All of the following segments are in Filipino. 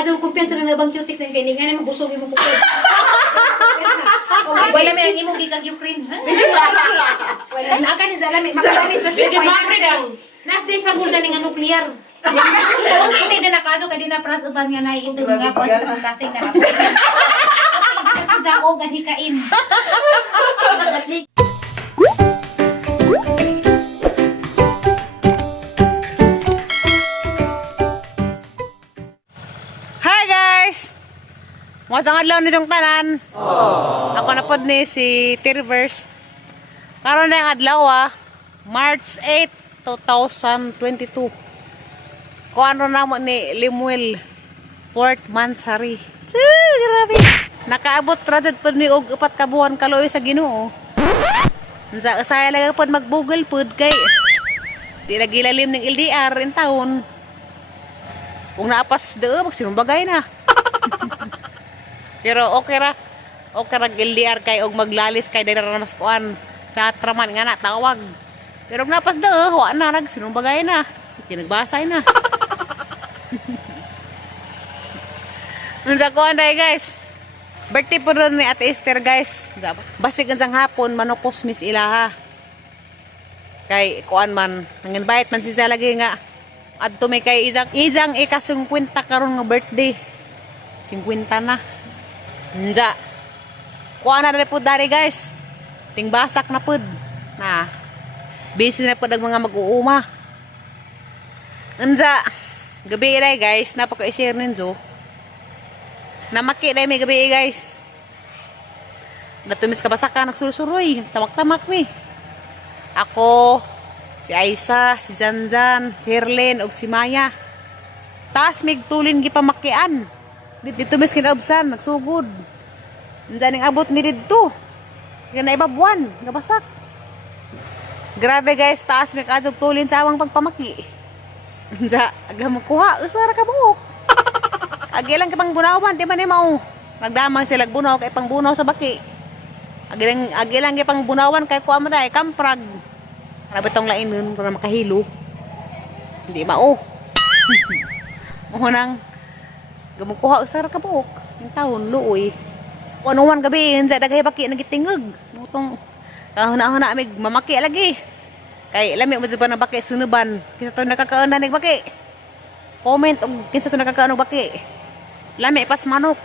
Adong kumpiyansa na nabang cutics ng kainingan na mabusog yung mabukod. Wala may ang imong gigag Ukraine. Wala na ka ni sa alam makalami sa Nasday sa bulda nga nuklear. Puti din nakado kay na pras uban nga naiitong nga pas kasing na. Puti sa jao ganhikain. Hi guys! Masang adlaw nitong tanan. Ako na pod ni si Tirverse. Karon na yung adlaw March 8, 2022. Kuan ron namo ni Limuel 4th Mansari. Grabe. Nakaabot radad pod ni og 4 ka buwan kaloy sa Ginoo. Unsa usaya lang pod magbugol pod kay di lagi lalim ning LDR in taon. Kung naapas deo magsinumbagay na. Pero okay ra LDR kay og maglalis kay dira mas kuan sa traman nga na tawag. Pero napas deo wa na nagsinumbagay na. Kinagbasay na. Unsa kuan day guys? Birthday po ron ni Ate Esther guys. Basig ang hapon manukos mis ilaha. Kay kuan man nang-invite man siya lagi nga adto may kay izang ika-50 karon nga birthday. 50 na. Nja. Kuan na po dari guys. Tingbasak na pud. Na. Busy na pud ang mga mag-uuma. Nja. Gabi ray guys, napaka-share ninyo. Namaki day may gabi guys. Natumis kabasakan nagsurusuroy, tamak-tamak mi. Ako, si Aisa, si Janjan, si Herlin ug si Maya. Taas mig tulin gipamakian. Dito mis kinaubsan, nagsugod. Nja ning abot mi didto. Kaya na ibabuan, gabasak. Grabe guys, taas mig adtog tulin sa amang pagpamaki. Nja, aga mo kuha, usara ka buok. Agi lang kapang bunawan, di ba ni mao? Nagdamang sila bunaw kay pang bunaw sa baki. Agi lang kapang bunawan kay kuha man ay kamprag. Grabe tong lain nun para makahilo. Hindi mao. Unang gamukuha usara ka buok. Yung taon luoy. Kuanuwan gabi sa daghay baki nagitingog. Mutong kahuna-huna mig mamaki lagi. Kay lami mo sa na baki sunuban. Kisa to nakakaon na nig baki. Comment og kinsa to nakakaon og baki. Lami pas manok.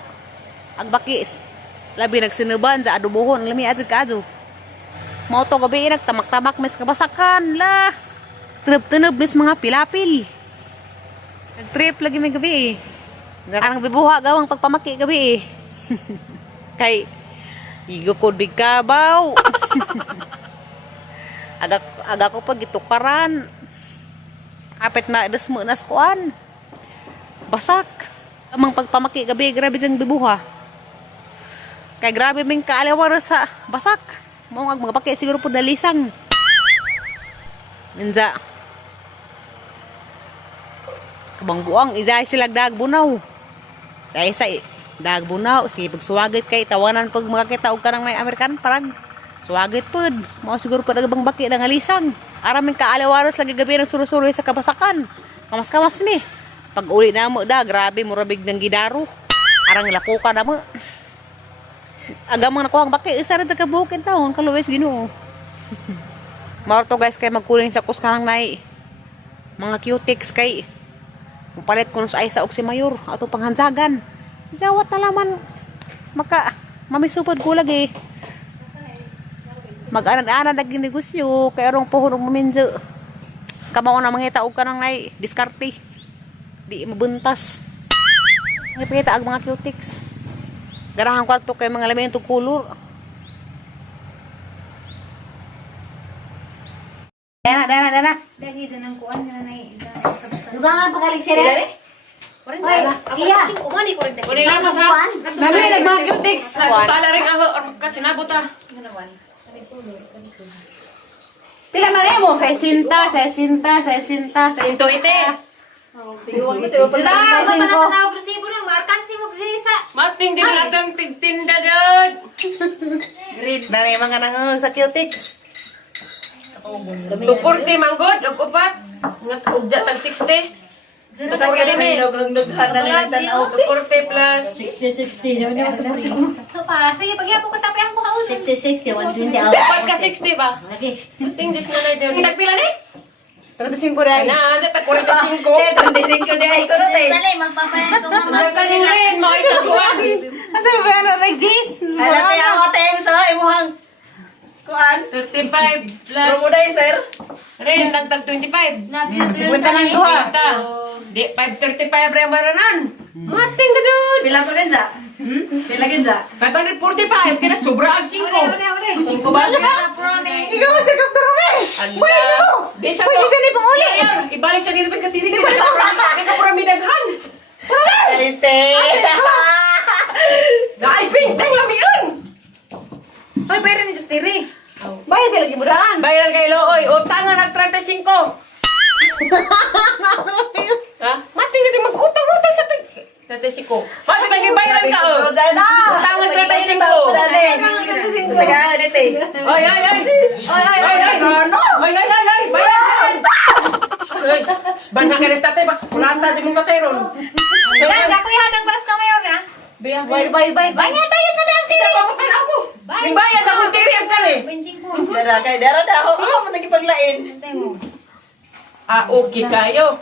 Ag baki labi nagsinuban sa adobohon lami adto kadto. Mao to gabi nagtamak-tamak mes kabasakan la. Tunub-tunub mes mga pilapil. Nagtrip lagi may gabi. Garang bibuha gawang pagpamaki gabi. Kay igo ko di kabaw. aga ko pag itukaran. Apet na desmo nas kuan. Basak. Amang pagpamaki gabi grabe jang bibuha. Kay grabe ming kaalawar sa basak. Mao ang mga paki siguro pud nalisang. Minja. Kabang buang izay sila dagbunaw. Sa isa dagbunaw sige pagsuwagit kay tawanan pag makakita og karang may American parang suwagit pud. Mao siguro pud agabang baki na ngalisang. Araming kaalawaros lagi gabi ng surusuroy sa kabasakan. Kamas-kamas ni. Pag uli na mo da, grabe murabig ng gidaro. Arang lapuka na mo. Agamang nakuhang baki, isa rin tagabukin taon, kaluwes Ginoo. Marto guys, kay magkuling sa kuskanang nai. Mga cutics kay mupalit ko sa Aisa og si Mayor, ato panghansagan. Isawat na laman, mamisupad ko lagi. Mag-anad-anad naging negosyo, kaya arong pohon og maminjo. Kamao na mangita og kanang nai, diskarte. Di mabuntas. Ngipita ag mga cutics. Garahang kwarto kay mga lamin to kulor. Dana. Dagi sa nang kuan nga nay. Dugangan pagalig sila. Iya. Kumani ko rin. Kunin lang ha. Dami na mga cutics. Sala ring ako kasi nabuta. Pila man mo kay Sinta. Sinto ite. Sila, mapanatanaw ko resibo nang markansi mo gisa. Mating din natin tigtinda dyan. Great na rin mga nang sa cutics. Tupurti manggod, upat. Ugda tag 60. Basta ka din eh. Nughan na lang tanaw. 40 plus. 60-60. So pa, sige, pagyapo ko tapay ako kausap. 60-60. 120 Dapat ka 60 ba? Lagi. Ting Diyos na na dyan. Nagpila ni? 35 rin. Na, ata 45. 25 di ay ko na tayo. Dali, magpapalit ko mama. Nagkaling rin, makita ko ah. Asa ba yan? Regis? Ala tayo ako tayo sa imuhang. Kuan. 35 plus. Promoday sir. Rin, nagtag 25. Punta ng duha. Kita. Di, 535 rin maranan. Mating ka dyan. Pila pa ganza? Pila ganza? 545, kaya sobra ang 5. 5 ba? Ikaw mas ikap na rin. Allah. Di sa to. Pwede ka ni pang uli. Yan, ibalik sa dito pagkatiri. Di ka pura minaghan. Kalite. Ay, pinteng lami yun. Hoy, pwede ni Justiri. Bayan sila gimuraan. Bayaran kay Looy, utangan nag 35. Ha? Mati kasi mag-utang-utang sa 35. Mati kaya bayaran ka oh. Utangan 35. Dali. Sagahan ito eh. Ay, ay, ay. Ay, ay, ay. Ano? Ay, ay, ay, ay. Bayaran. Ay, ban na kaya tatay, kulata di mong tatay ron. Dan, ako yung hadang baras ka mayor na. Bay. Banya tayo sa dang Isa pa mo ako. May bayan ako tiri ang kare. Benching ko. Dara kay dara daw. Ako mo nagipaglain. Antay mo. Ah, okay kayo.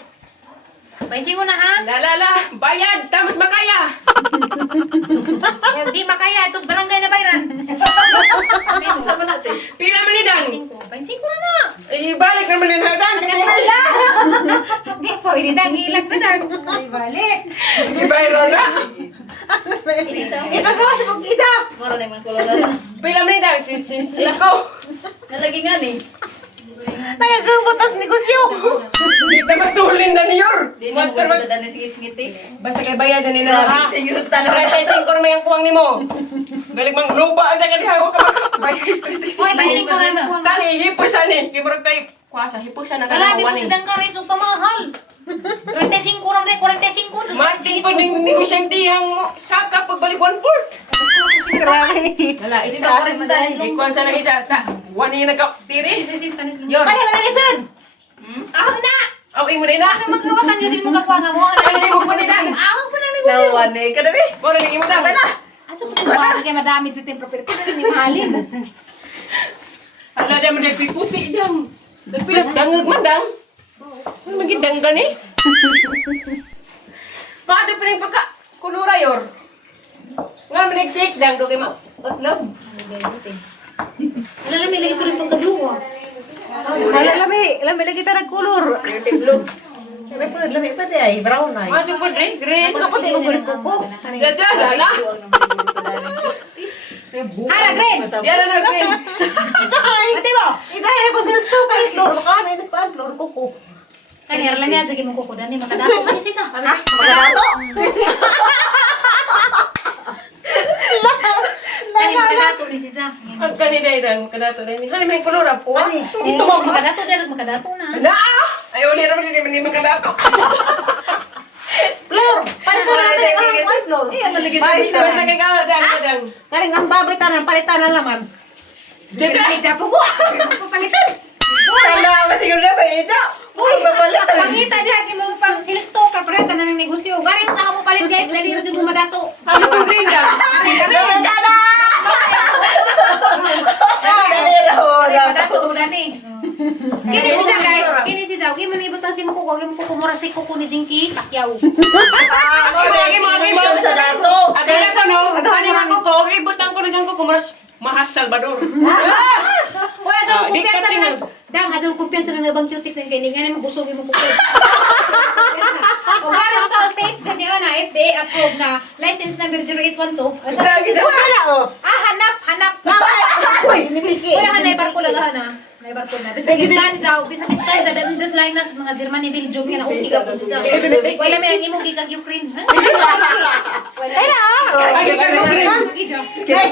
Benching ko na ha. Lalala, bayad, tamas makaya. Eh, di makaya, tos barangay na bayaran. Sama natin. Pila man ni Dan. Benching ko na na. Ibalik naman ni Dan. Di po, ini dang ilag na dang. Ay, balik. Ibayro na. Ipagawa sa pag-isa. Moro na man kulala. Pila man ni Dan, siko. Nalagi nga ni. Nagagbutas negosyo. Kita matulin na niyor. Di mo ko dali ngiti. Basta kay bayad na ni na ha. Grabe sa yuta na. 35 na may ang kuwang nimo. Galing mang luba ang ka diha ka bayad 35. Hoy, benching ko na po. Kani hipos ani, kimurag tay kuasa hipos na Wala, di mo kalawan si Dang Karis o kamahal. 35 ram rin, 45. Mating po ning negosyantihang mo saka pagbalik 1/4. Grabe. Wala, isa pa rin madali. Ikuan sa nang isa. Wani na ka tiri. Isisin ka ni Yor. Kani wala lisan. Ako na! Aw imo na ina. Ano magkawakan kasi mo kakuha nga mo? Ay, hindi mo pa ni Dan. Ako pa na negosyo. Nawan eh. Kadabi. Bora ni imo dan. Ato ko ba kay madami sa templo pero pwede ni mahalin. Ala dia mendepi putih dang. Tapi dangag mandang. Ano magidang gani? Maado pa rin pagka kulura yor. Nga manag-check dang do kay ma. Otlog. Wala na may lagi ko rin pagkaduwa. Lami lagi kita nagkulor. Kaya po lami pa di ay brown ay. Maado pa rin. Green. Kaputi mo gulis ko po. Jaja na. Ara, Gren! Dia na green. Mati mo! Iday pa sa sto kay floor maka na ko ang floor ko ko. Kani ara lami aja mo kukudan ni makadato kani si Cha. Ha? Magadato? Kani makadato ni si Cha. Ang kanina dang kadato ni. Hani may kulura po. Ito mo makadato dahil makadato na. Na. Ay uli ra man ni makadato. Floor. Palitan na lang ang floor. Iya nalagi sa Basta isa. kay ka dang dang. Karing ang baboy tanan palitan na naman. Jaja. Japo ko. Ako palitan. Tala masiguro na ba ito? Uy, Mabalit ay. pangita diha kay mo pang silisto ka pero tanan ng negosyo. Gari sa mo palit guys, dali ra jud mo madato. Ano kung green dang? Lami ka na! Dali raw. Madato mo dani. Kini si Cha guys, kini si Cha. Kini man ibutang si mo ko, kini mo ko mura si kuko ni Jinky, Pacquiao. Ako na sa dato. Agala ka no, hani man ko ibutang ko na diyan ko kumaras Mahas Salvador. Wala daw Ah, di kumpiyansa ka na. tingnan. Dang ato kumpiyansa na nabang cutics ng kini ngani magusogin mo kuko. Wala sa safe dyan yun na FDA approved na license number 0812. Wala oh. Hanap. Uy, nipiki. Wala ka na ibar ko lagahan na. Naibar ko na. Bisa Stanza, dan just like nas mga Germany, Belgium, yan, okay ka po siya. Wala may nang imo gikag Ukraine, ha? Wala. Ay na. Ay, ka no green. Kaya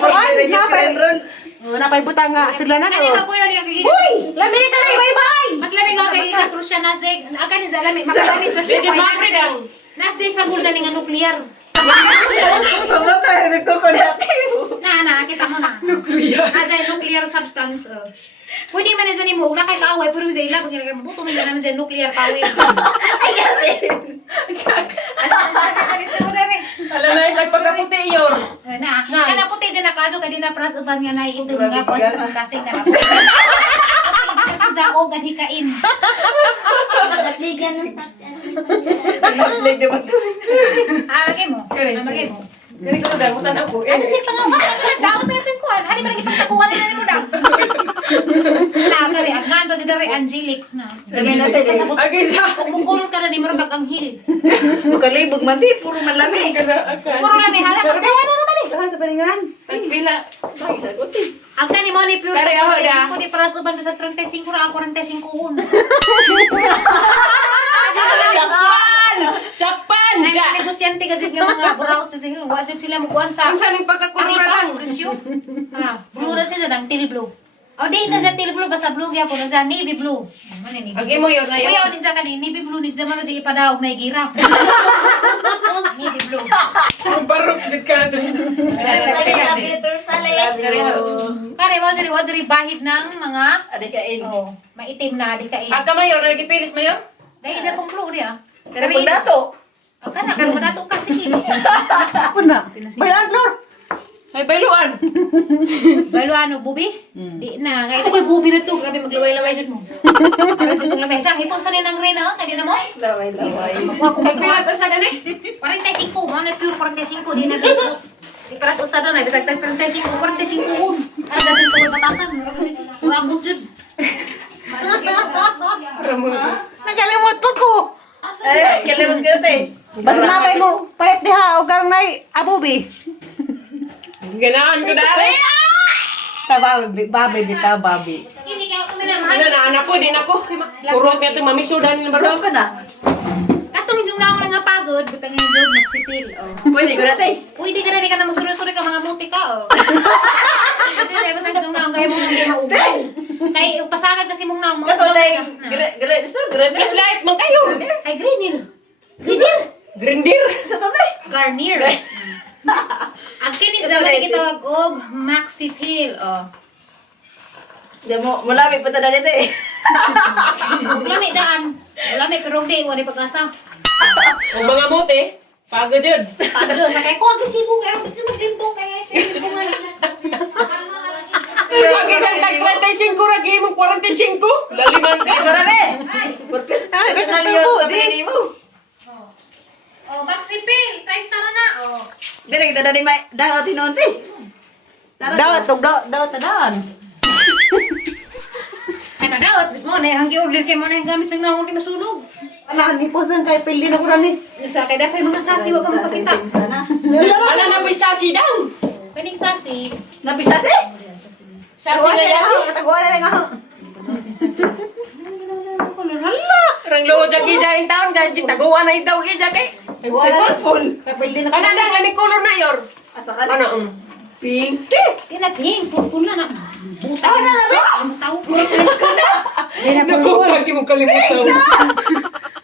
so napay butang nga sila na Kani no. ba kuya niya kay Uy, lami ka na bye-bye. mas lamig nga kay Gas Russia na Zeg. Aga ni sa lamig, makalami sa Medyo mapre dang. Nas sa bulda ning nuclear. Pamatay, nagkukunatin. Na, kita mo na. Ada nuclear substance. Pwede man na dyan mo, wala kay kaaway, pero dyan ilang, pag mabuto mo naman dyan nuclear power. Ay, yarin. Ala na isang pagkaputi yor. Na, kana puti dyan na kaso, kadi na pras uban nga na ito nga po sa kasing ka na. Puti sa jao, ganhikain. Nagligan ng sakyan. Leg naman to. Amagay mo. Amagay mo. Ganito ko dahil mutan ako. Ano siya pangawa? Daot na ito kuhan. Hani ba nang ipagtakuhan nila ni mo dang? Nagari, agyan ba si Dari Angelic na. Dami natin eh. Pasabot. Agay sa. Kung kukul ka na di mo rin baganghil. Bukalibog man di, puro malami. Puro lang may halak. Jawa na naman eh. Sa palingan. Pagpila. Ay, naguti. Agyan ni mo ni pure. Kari ako da. Kung di para suban ko sa 35 ra ako 45 kun. Sakpan! Sakpan! Ay, Da! negosyante ka dyan nga mga buraot sa sige. Wajad sila mukuhan sa... Ang saning pagkakulura lang. Presyo. Blue na siya ng teal blue. O, di na siya teal blue, basta blue kaya po na siya, navy blue. Ano navy blue? Agay mo yor na yor. Kuya, ni siya ka navy blue, ni siya man na siya ipadawag na igira. Navy blue. Barok dit ka na dyan. Better sa Kare mo, siri, wajad bahid ng mga Adikain. maitim na adikain. Aka mayor, nagipilis mayor? Dahil isa pong blue niya. Pero kung dato. O, kana, karo madato ka, sige. Ako na. Bayan, Flor. Ay, bailuan. Balo ano, bubi? Di na. Kaya ito bubi na to. Grabe maglaway-laway dyan mo. Para dito laway. Siya, hipon sa ninang rin ako. Kaya na mo? Laway-laway. Makuha ko Pagpila magkuha. to sa gani? 45. Mga na pure 45. Di na dito. Di para sa usado na. Bisag tag 45. 45 kun. Ano dati ko may batasan. Murang budget. Nagalimot pa ko. Ay, kalimot ka natin. Basta napay mo, palit diha o garang nay abubi. Ganahan ko dali. Babi, bitaw, babi. Hindi kaya ako minamahal. Ano na, anak ko, din ako. Puro kaya itong mamisudan ng Saan baro. ka na? Katong yung na ako nga pagod. Butang yung job. Nagsipil. Pwede ko natin. Pwede ka na di ka na magsuri-suri ka mga buti ka. Hindi tayo ba yung na kaya mo nang di maugaw. Kaya pasakan kasi mong na. Kato tayo. Grade. Flashlight, man kayo. Ay, Greenhill. Greenhill. Grindir. Kato tayo. Garnier. Ang kinis dapat ikitawag og Maxi Pill. Di mo, malami pa tada nito eh. Wala may daan. Wala may pero di. Wala pag-asa. O mga mote, pagod yun. Padro, sa kaya ko agresibo kaya ito magdimbong kaya ito nga rin. Pag isang tag 35, ragi mo 45. Laliman ka. Marami. Purpose. Personalios na pinili mo. Oh, Maxi Pill. Time tara na. Oh. Dili, kita dari may dawat hinunti. Dawat, dawat, tadaan. Ay, madawat. Bis mo na yung order kayo mo na yung gamit sa nahong di masunog. Ala, ni posan kay pildi na ko rani. Sa kaya dahil mga sasi wa pa mapakita. Ala na may sasi daw. Pwedeng sasi. Napisasi? Sasi na yasi. Kataguan na nga. Hala! Rang loo jagi jaing taon guys, gitaguan na itaw gi jagi. Ay, pulpul. Kay pildi na ko. Ano dang lami color na yor? Asa ka Ano? na? Pink. Tinaping. Purpul na na. Buta Ay, na labi. Ang tao. Hindi na purpul. Lagi mo kalimutan.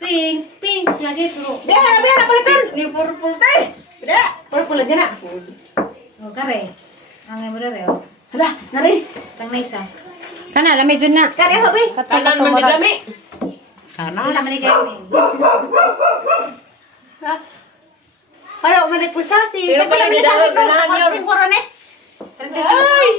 Pink. Pink. Lagi pero. Biya na palitan. Ni purpul tayo. Bida. Purple lagi na. Oh, kare. Ang mo dere. Oh. Hala, nari. Tang na isa. Kana, lamay dyan na. Kaya habi. Kanan man di dami. Wala man kayo. Ayaw, manit po sasi. Pero pala ni dawat ganahan yor. Ay!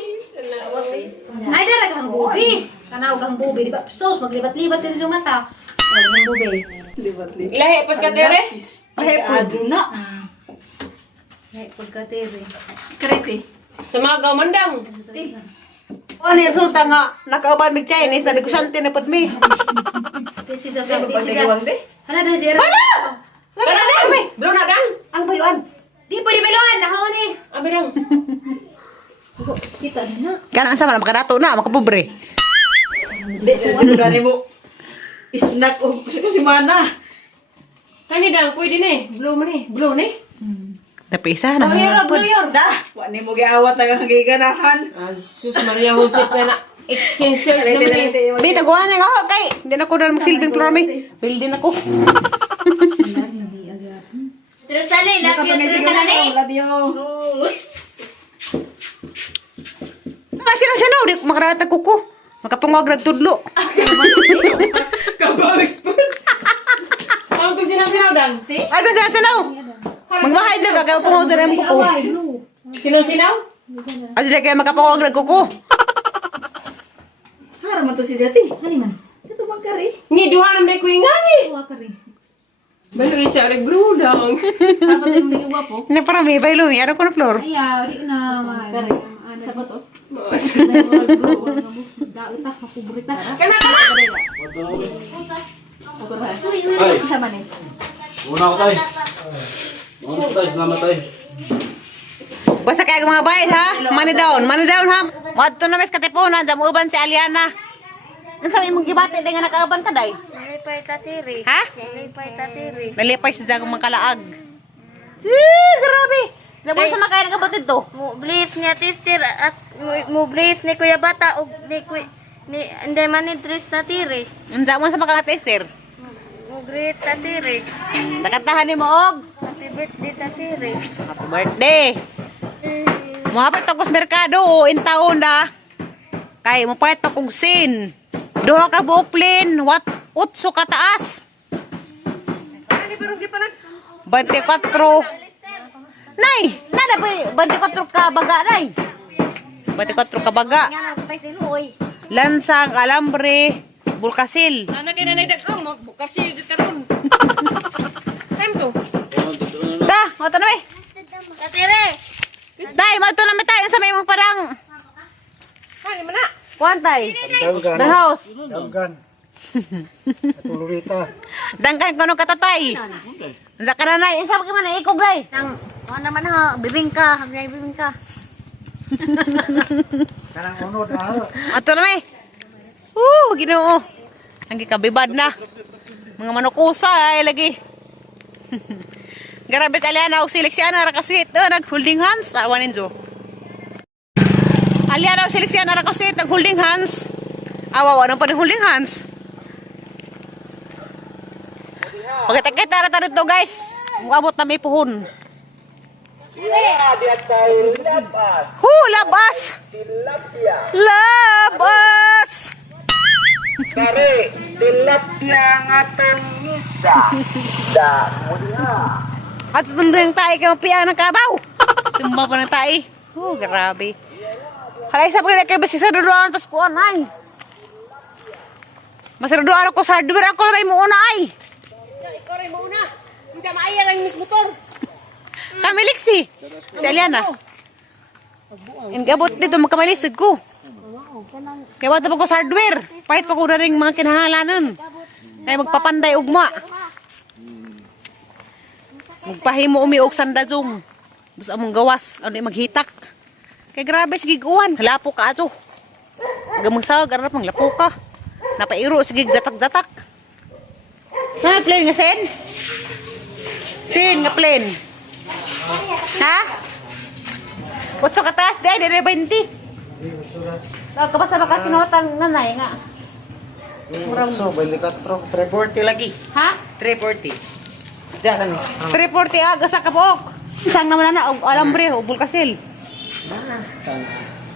Ay, dara kang bubi. Kanawag ang bubi, di ba? Sos, maglibat-libat din yung mata. Ay, ang bubi. Libat-libat. Ilahi pas ka tere. Ay, ado na. Ay, pagka-tiri. Kriti. Sumagaw mandang. Ano yung sulta nga, nakauban mig Chinese, na negosyante na pod mi. This is a Ano this pa is nagawang a... di? Hala, dahil Jera. Kana dang. Blue na dang. Ang baluan. Di pwede meluan, nakaw ni. Abirang. Kita na. Kana sama na makadato na, makapobre. Di, sigurani mo. Snack o kasi mana. Kani dang pwede ni. Blue mo ni. Blue ni. Tapi isa na. Oh, yor, blue yor. Da, wa ni mo giawat ang hagiganahan. Ay, sus Maria Jose na exchange sir. Bi, taguan nga ako kay. Hindi na ko na magsilbing flor mi. Building ako. Sila Sally, love you, Beatrice Sally. Love you. Kasi lang siya na, di makaratag ko. Makapangwag nagtudlo. Kabawis po. Ang itong sinaw-sinaw, Dan? Ay, doon siya sinaw. Magmahay dyan, kakapangwag na yung kuko. Sinaw-sinaw? Ay, di kaya makapangwag nagkuko. Harap mo to si Zati. Ano man? Ito bang kari? Ni, duha na may kuing nga ni. Tuwa ka rin. Balo siya, regrudang. Dapat yung may iwa po. Na para may bailo, may araw ko na floor. Ayaw, di na mahal. Kari. Sa ba to? Daita, kapubrita. Kana. Ay. Isa man eh. Una ko tayo. Una ko tayo. Salamat tayo. Basta kaya mga bayad ha. Money down ha. Wadto na mes katipunan, jam uban si Aliana. Ang sabi mong gibati din nga nakauban ka day. Nalipay tatiri. Ha? Nalipay tatiri. Nalipay si Zagong mga kalaag. Grabe. Zabo sa makain ka batid to. Mublis niya tistir at mublis ni Kuya Bata o ni hindi man ni Dres tatiri. Ang zamo sa makakatester. Mugrit tatiri. Nakatahan ni mo og. Happy birthday tatiri. Happy birthday. Muhapit to kus merkado o in taon na. Kay mo payat to kog sin. Duha ka buok plin, wat utso ka taas. 24. Nay, nada ba 24 ka baga nay? 24 ka baga. Lansang, alambre, bulkasil. Ana kay nanay dagkong mo kasi karon. Time to. Da, mo to na eh. Tatiri. Day, mo to na tayo sa may mong parang. Kani man na. Kuantay. The house. Danggan. Tulurita. Dangkan ko nung katatay. Sa kananay, isa pa man ikog day. Nang, ano naman ha, bibingka, hagay bibingka. Kanang unod ah. Ato na may. Ginoo. Ang gikabibad na. Mga manukusa ay lagi. Grabe sa Aliana og seleksyon ra ka sweet, nag holding hands awanin jo. Aliana og seleksyon ra ka sweet, nag holding hands. Awawa nang pa holding hands. Pagkita-kita ra dito guys. Muabot na may puhon. Labas! Labas! Kare, tilapia nga tangisa. Da, muna. At tundo yung tayo kay mapiang ng kabaw. Tumba pa ng tayo. Grabe. Halay sa pagkita kayo basi sa duduan tos kuan ay. Masaraduan ako sa hardware ako labay mo una ay. Ikaw rin mo una. Hindi ka maaya lang yung motor. Kami liksi. Si Aliana. Ingabot dito magkamalisod ko. Kaya wata pa ko sa hardware. Pahit pa ko na rin mga kinahalanan. Kaya magpapanday ugma. Magpahimo umiog sandajong. Bus among gawas. Ano yung maghitak. Kaya grabe sige guwan. Lapo ka ato. Gamang sawag. Arap ng lapo ka. Napairo sige zatak-zatak. Ha? Plain nga sen? Sen nga plain. Ha? Otso ka taas. Di, dire 20. Kapasa baka sinuotan nanay nga. So, 24. 340 lagi. Ha? 340. Diyan ni. 340 aga sa kabok. Isang naman na alambre o bulkasil.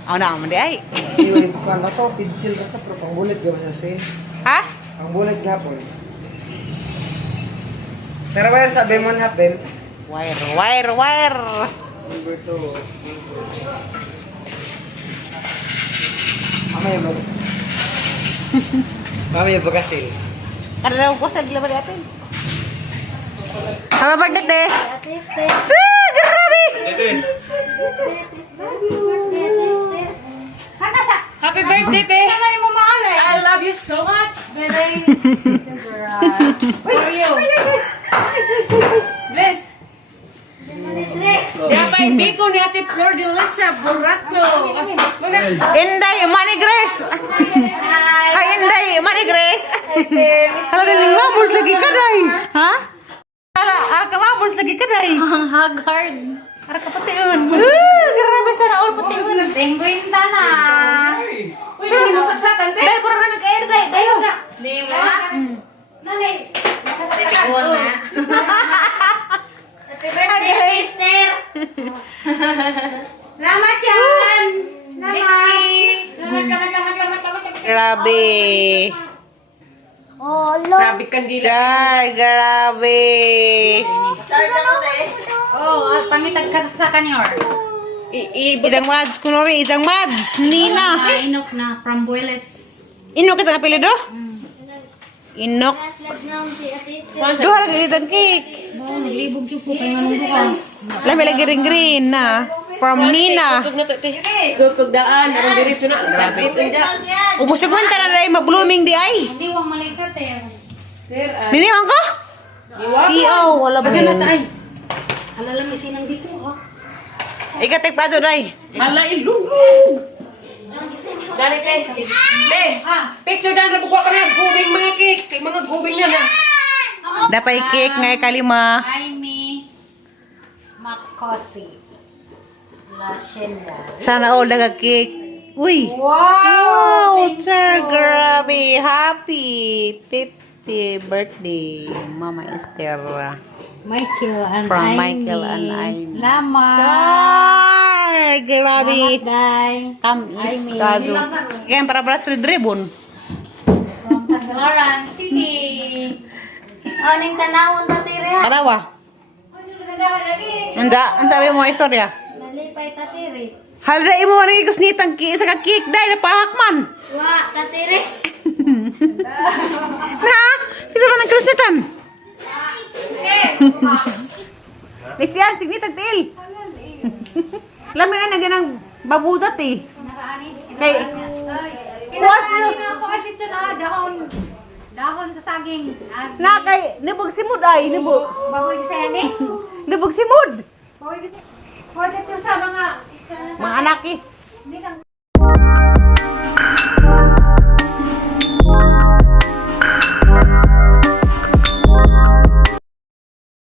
Ako na di ay. Iwan ko na to, pencil ka pero pang bullet gawin sa sin. Ha? Ang bullet gapon. Pero wire sabi mo na pen. Wire. Number 2. Mamaya mo. Mamaya ba kasi? Kada daw ko sa gilabali atin. Happy birthday, te. Grabe! Happy birthday, te. I love you so much, baby. For you. Bless. Dapat hindi ko ni Ate Flor de Lisa Burato. Inday, Money Grace. Hi, Inday, Money Grace. Kalau dari maburs lagi kadai. Ha? Ara ka maburs lagi kadai. Haggard. Ara ka patiun. Grabe sana all patiun. Tengguin tana. Uy, hindi mo saksakan, te. Dai pura rami kair dai. Dayo. Di mo? Nanay. Titiguan na. birthday, sister. Salamat yan! Grabe. Grabe kandila. Char, grabe. Oh, pangitag kasaksakan yor. Isang mads, kunwari, isang mads. Nina. Inok na, from Bueles. Inok kita kapili do? Inok. Duha lagi isang cake. Oh, naglibog siya po kayo nga nung Lami lagi ring-green na. From Nina. Kug na to, te. Kug daan, arang diretso na. Grabe. Ubus yung kwenta na rin ma-blooming di ay. Hindi, wang malikat eh. Niniwang ko? Tiyaw, wala ba Baka yun? nasa ay. Halala, may sinang dito, oh. Ikatek pa doon ay. Hala, ilugog. Dali, te. Te, picture daan na bukuha kami. Gubing mga cake. Kay mga gubing na na. Dapay cake ngay kalima. Jaime Makosi. La Shenda. Sana all naga cake. Uy. Wow! Wow, sir, grabe. Happy 50th birthday, Mama Esther. Michael and From Aimee. Michael and Aimee. Salamat. Sir, grabe. Salamat, Day. Tamis kado. Kaya para bracelet ribbon. From Tagalaran City. Oh, ning tanawon ta tire ha. Tarawa. Anda, ang sabi mo istorya? Nalipay ta tire. Halda imo man ikos nitang isa ka cake dai na pahakman. Wa ta tire. Na, isa man ang krusnitan. Next signitag til. Lami nga naganang babudat eh. Kay, What's ako alit siya na dahon. Dahon sa saging. na kay, nibog simod ay, nibog. Baboy di sa yan eh. Nibog simod. Baboy di sa. Pwede ito sa mga Mga anakis. hindi lang